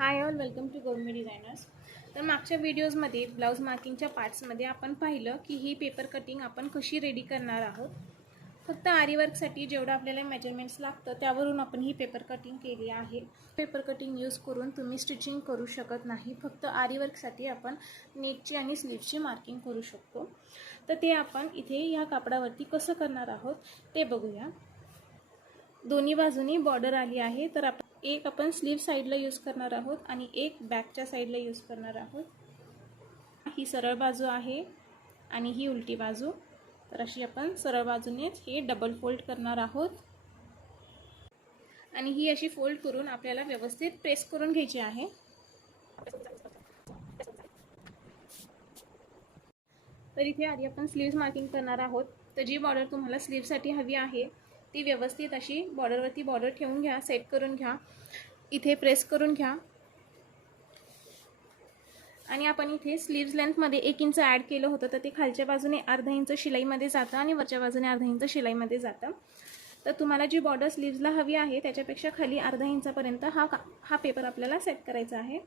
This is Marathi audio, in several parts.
High all, welcome to Gourmi designers. तर मागच्या व्हिडिओजमध्ये ब्लाऊज मार्किंगच्या पार्ट्समध्ये आपण पाहिलं की ही पेपर कटिंग आपण कशी रेडी करणार आहोत. फक्त आरी वर्कसाठी जेवढं आपल्याला मेजरमेंट्स लागतं त्यावरून आपण ही पेपर कटिंग केली आहे. पेपर कटिंग यूज करून तुम्ही स्टिचिंग करू शकत नाही. फक्त आरी वर्कसाठी आपण नेकची आणि स्लीव्सची मार्किंग करू शकतो. तर ते आपण इथे ह्या कापडावरती कसं करणार आहोत ते बघूया. दोन्ही बाजूनी बॉर्डर आली आहे, तर आपण स्लीव साइडला यूज करणार आहोत आणि एक बॅकच्या साइडला यूज करणार आहोत. ही सरळ बाजू आहे आणि ही उलटी बाजू. तर अशी आपण सरळ बाजूनेच हे डबल फोल्ड करणार आहोत आणि ही अशी फोल्ड करून आपल्याला व्यवस्थित प्रेस करून घ्यायची आहे. तर इथे आधी आपण स्लीव्स मार्किंग करणार आहोत. तर जी बॉर्डर तुम्हाला स्लीवसाठी हवी आहे ती व्यवस्थित अशी बॉर्डरवरती बॉर्डर ठेवून घ्या, सेट करून घ्या, इथे प्रेस करून घ्या आणि आपण इथे स्लीव्स लेंथमध्ये 1 इंच ॲड केलं होतं, तर ते खालच्या बाजूने अर्धा इंच शिलाईमध्ये जातं आणि वरच्या बाजूने अर्धा इंच शिलाईमध्ये जातं. तर तुम्हाला जी बॉर्डर स्लीव्सला हवी आहे त्याच्यापेक्षा खाली अर्धा इंचापर्यंत हा पेपर आपल्याला सेट करायचा आहे.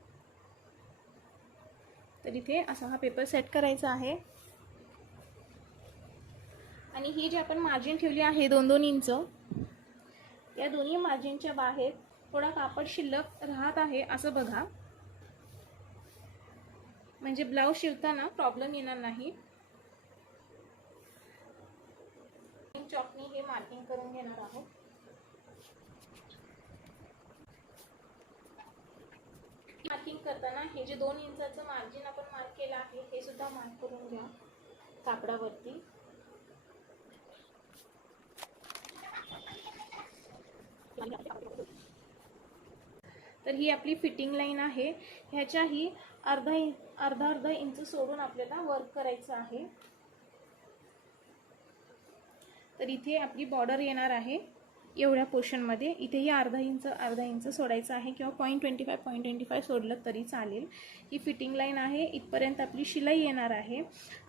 तर इथे असा हा पेपर सेट करायचा आहे आणि ही जी आपण मार्जिन ठेवली आहे 2-2 इंच, या दोन्ही मार्जिनच्या बाहेर थोडा कापड शिल्लक राहत आहे असं बघा, म्हणजे ब्लाउज शिवताना प्रॉब्लेम येणार नाही. चॉकनी हे मार्किंग करून घेणार आहोत. मार्किंग करताना हे जे 2 इंचाचं मार्जिन आपण मार्क केलं आहे हे सुद्धा मार्क करून घ्या कापडावरती. तर ही आपली फिटिंग लाईन आहे. ह्याच्याही अर्धा इंच सोडून आपल्याला वर्क करायचं आहे. तर इथे आपली बॉर्डर येणार आहे एवढ्या पोर्शनमध्ये. इथेही अर्धा इंच सोडायचं आहे किंवा 0.25 सोडलं तरी चालेल. ही फिटिंग लाईन आहे. इथपर्यंत आपली शिलाई येणार आहे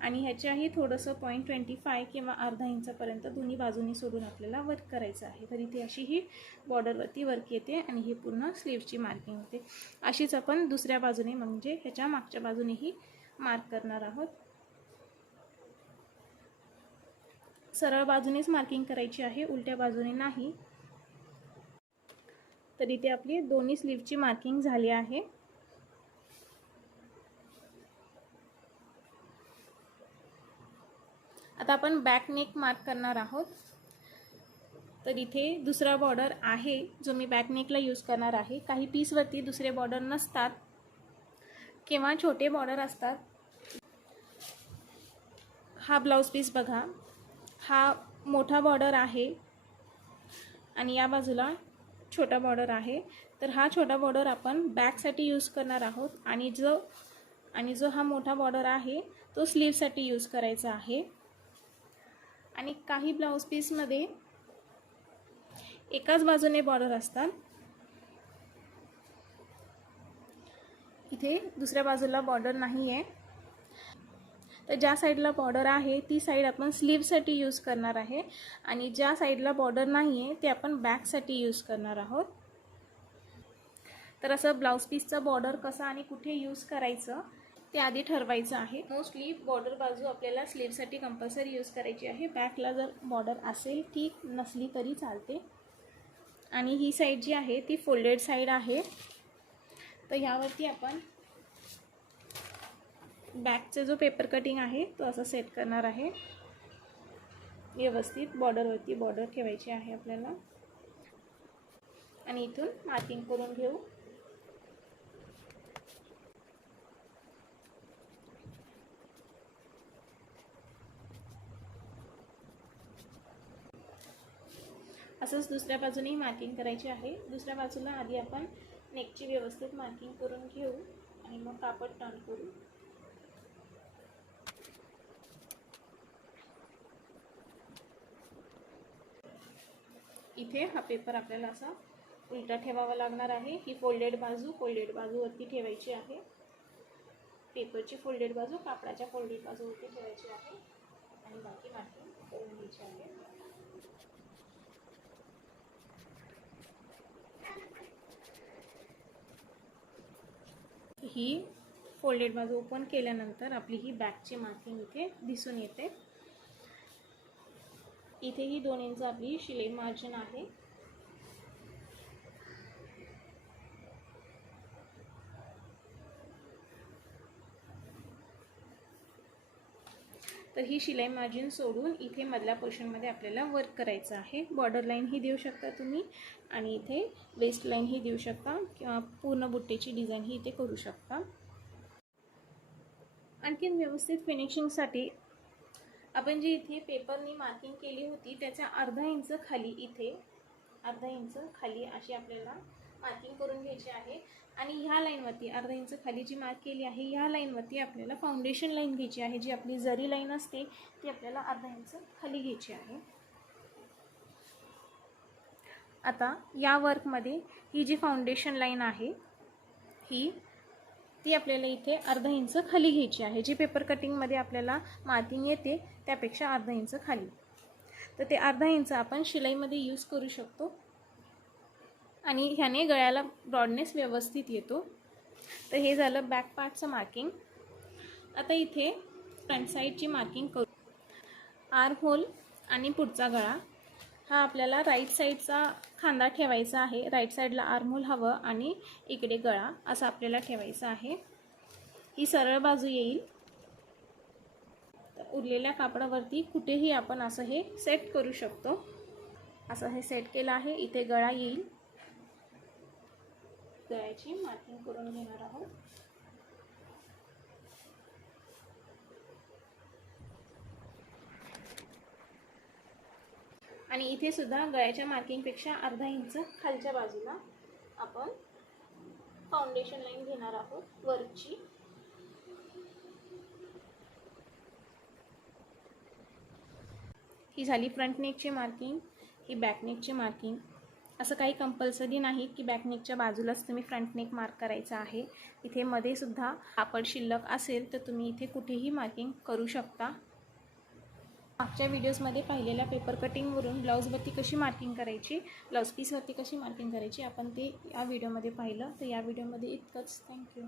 आणि ह्याच्याही थोडंसं 0.25 किंवा अर्धा इंचापर्यंत दोन्ही बाजूनी सोडून आपल्याला वर्क करायचं आहे. तर इथे अशी ही बॉर्डरवरती वर्क येते आणि ही पूर्ण स्लीव्सची मार्किंग होते. अशीच आपण दुसऱ्या बाजूने म्हणजे ह्याच्या मागच्या बाजूनेही मार्क करणार आहोत. सरळ बाजूनेच मार्किंग करायची आहे, उलट्या बाजूने नाही. तर इथे आपली दोन्ही स्लीव्हची मार्किंग झाली आहे. आता आपण बॅक नेक मार्क करणार आहोत. तर इथे दुसरा बॉर्डर आहे जो मी बॅक नेकला यूज करणार आहे. काही पीसवरती दुसरे बॉर्डर नसतात किंवा छोटे बॉर्डर असतात. हा ब्लाउज पीस बघा, हा मोठा बॉर्डर आहे आणि या बाजूला छोटा बॉर्डर आहे. तर हा छोटा बॉर्डर आपण बॅकसाठी यूज करणार आहोत आणि जो हा मोठा बॉर्डर आहे तो स्लीव्हसाठी यूज करायचा आहे. आणि काही ब्लाउज पीसमध्ये एकाच बाजूने बॉर्डर असतात. इथे दुसऱ्या बाजूला बॉर्डर नाही आहे. तर ज्या साईडला बॉर्डर आहे ती साईड आपण स्लीव्हसाठी यूज करणार आहे आणि ज्या साईडला बॉर्डर नाही आहे ते आपण बॅकसाठी यूज करणार आहोत. तर असं ब्लाउज पीसचा बॉर्डर कसा आणि कुठे यूज करायचं ते आधी ठरवायचं आहे. मोस्टली बॉर्डर बाजू आपल्याला स्लीव्हसाठी कंपल्सरी यूज करायची आहे. बॅकला जर बॉर्डर असेल ठीक, नसली तरी चालते. आणि ही साईड जी आहे ती फोल्डेड साईड आहे. तर ह्यावरती आपण बॅकचा जो पेपर कटिंग आहे तो असा सेट करणार आहे. व्यवस्थित बॉर्डरवरती बॉर्डर ठेवायची आहे आपल्याला आणि इथून मार्किंग करून घेऊ. असंच दुसऱ्या बाजूनेही मार्किंग करायची आहे. दुसऱ्या बाजूला आधी आपण नेकची व्यवस्थित मार्किंग करून घेऊ आणि मग कापड टर्न करू. इथे हा पेपर आपल्याला असा उलटा ठेवावा लागणार आहे. ही फोल्डेड बाजूवरती ठेवायची आहे. पेपरची फोल्डेड बाजू कापडाच्या फोल्डेड बाजूवरती ठेवायची आहे आणि बाकी मार्किंग करून घ्यायची आहे. ही फोल्डेड बाजू ओपन केल्यानंतर आपली ही बॅकची मार्किंग इथे दिसून येते. इथे ही 2 इंच आपली शिलाई मार्जिन आहे. तर ही शिलाई मार्जिन सोडून इथे मधल्या पोर्शनमध्ये आपल्याला वर्क करायचं आहे. बॉर्डर लाईन ही देऊ शकता तुम्ही आणि इथे वेस्ट लाईन ही देऊ शकता किंवा पूर्ण बुट्टेची डिझाईन ही इथे करू शकता. आणखीन व्यवस्थित फिनिशिंगसाठी आपण जी इथे पेपरनी मार्किंग केली होती त्याच्या अर्धा इंच खाली इथे अर्धा इंच खाली अशी आपल्याला मार्किंग करून घ्यायची आहे. आणि ह्या लाईनवरती अर्धा इंच खाली जी मार्क केली आहे ह्या लाईनवरती आपल्याला फाउंडेशन लाईन घ्यायची आहे. जी आपली जरी लाईन असते ती आपल्याला अर्धा इंच खाली घ्यायची आहे. आता या वर्कमध्ये ही जी फाउंडेशन लाईन आहे ती आपल्याला इथे अर्धा इंच खाली घ्यायची आहे. जी पेपर कटिंगमध्ये आपल्याला मार्किंग येते त्यापेक्षा अर्धा इंच खाली. तर ते अर्धा इंच आपण शिलाईमध्ये यूज करू शकतो आणि ह्याने गळ्याला ब्रॉडनेस व्यवस्थित येतो. तर हे झालं बॅक पार्टचं मार्किंग. आता इथे फ्रंट साईडची मार्किंग करू. आर्म होल आणि पुढचा गळा हा आपल्याला राईट साईडचा खांदा ठेवायचा आहे. राईट साईडला आर्म होल हवं आणि इकडे गळा असं आपल्याला ठेवायचं आहे. ही सरळ बाजू येईल. तर उरलेल्या कापडावरती कुठेही आपण असं हे सेट करू शकतो. असं हे सेट केलं आहे. इथे गळा येईल. गळ्याची मार्किंग करून घेणार आहोत. आणि इथे सुद्धा गळ्याच्या मार्किंगपेक्षा अर्धा इंच खालच्या बाजूला आपण फाउंडेशन लाईन घेणार आहोत वरची. ही झाली फ्रंट नेकची मार्किंग. ही बॅक नेकची मार्किंग. असं काही कंपल्सरी नाही की बॅक नेकच्या बाजूलाच तुम्ही फ्रंट नेक मार्क करायचा आहे. इथे मध्ये सुद्धा कापड शिल्लक असेल तर तुम्ही इथे कुठेही मार्किंग करू शकता. मागच्या व्हिडिओजमध्ये पाहिलेल्या पेपर कटिंगवरून ब्लाऊजवरती कशी मार्किंग करायची, ब्लाऊज पीसवरती कशी मार्किंग करायची आपण ते या व्हिडिओमध्ये पाहिलं. तर या व्हिडिओमध्ये इतकंच. थँक्यू.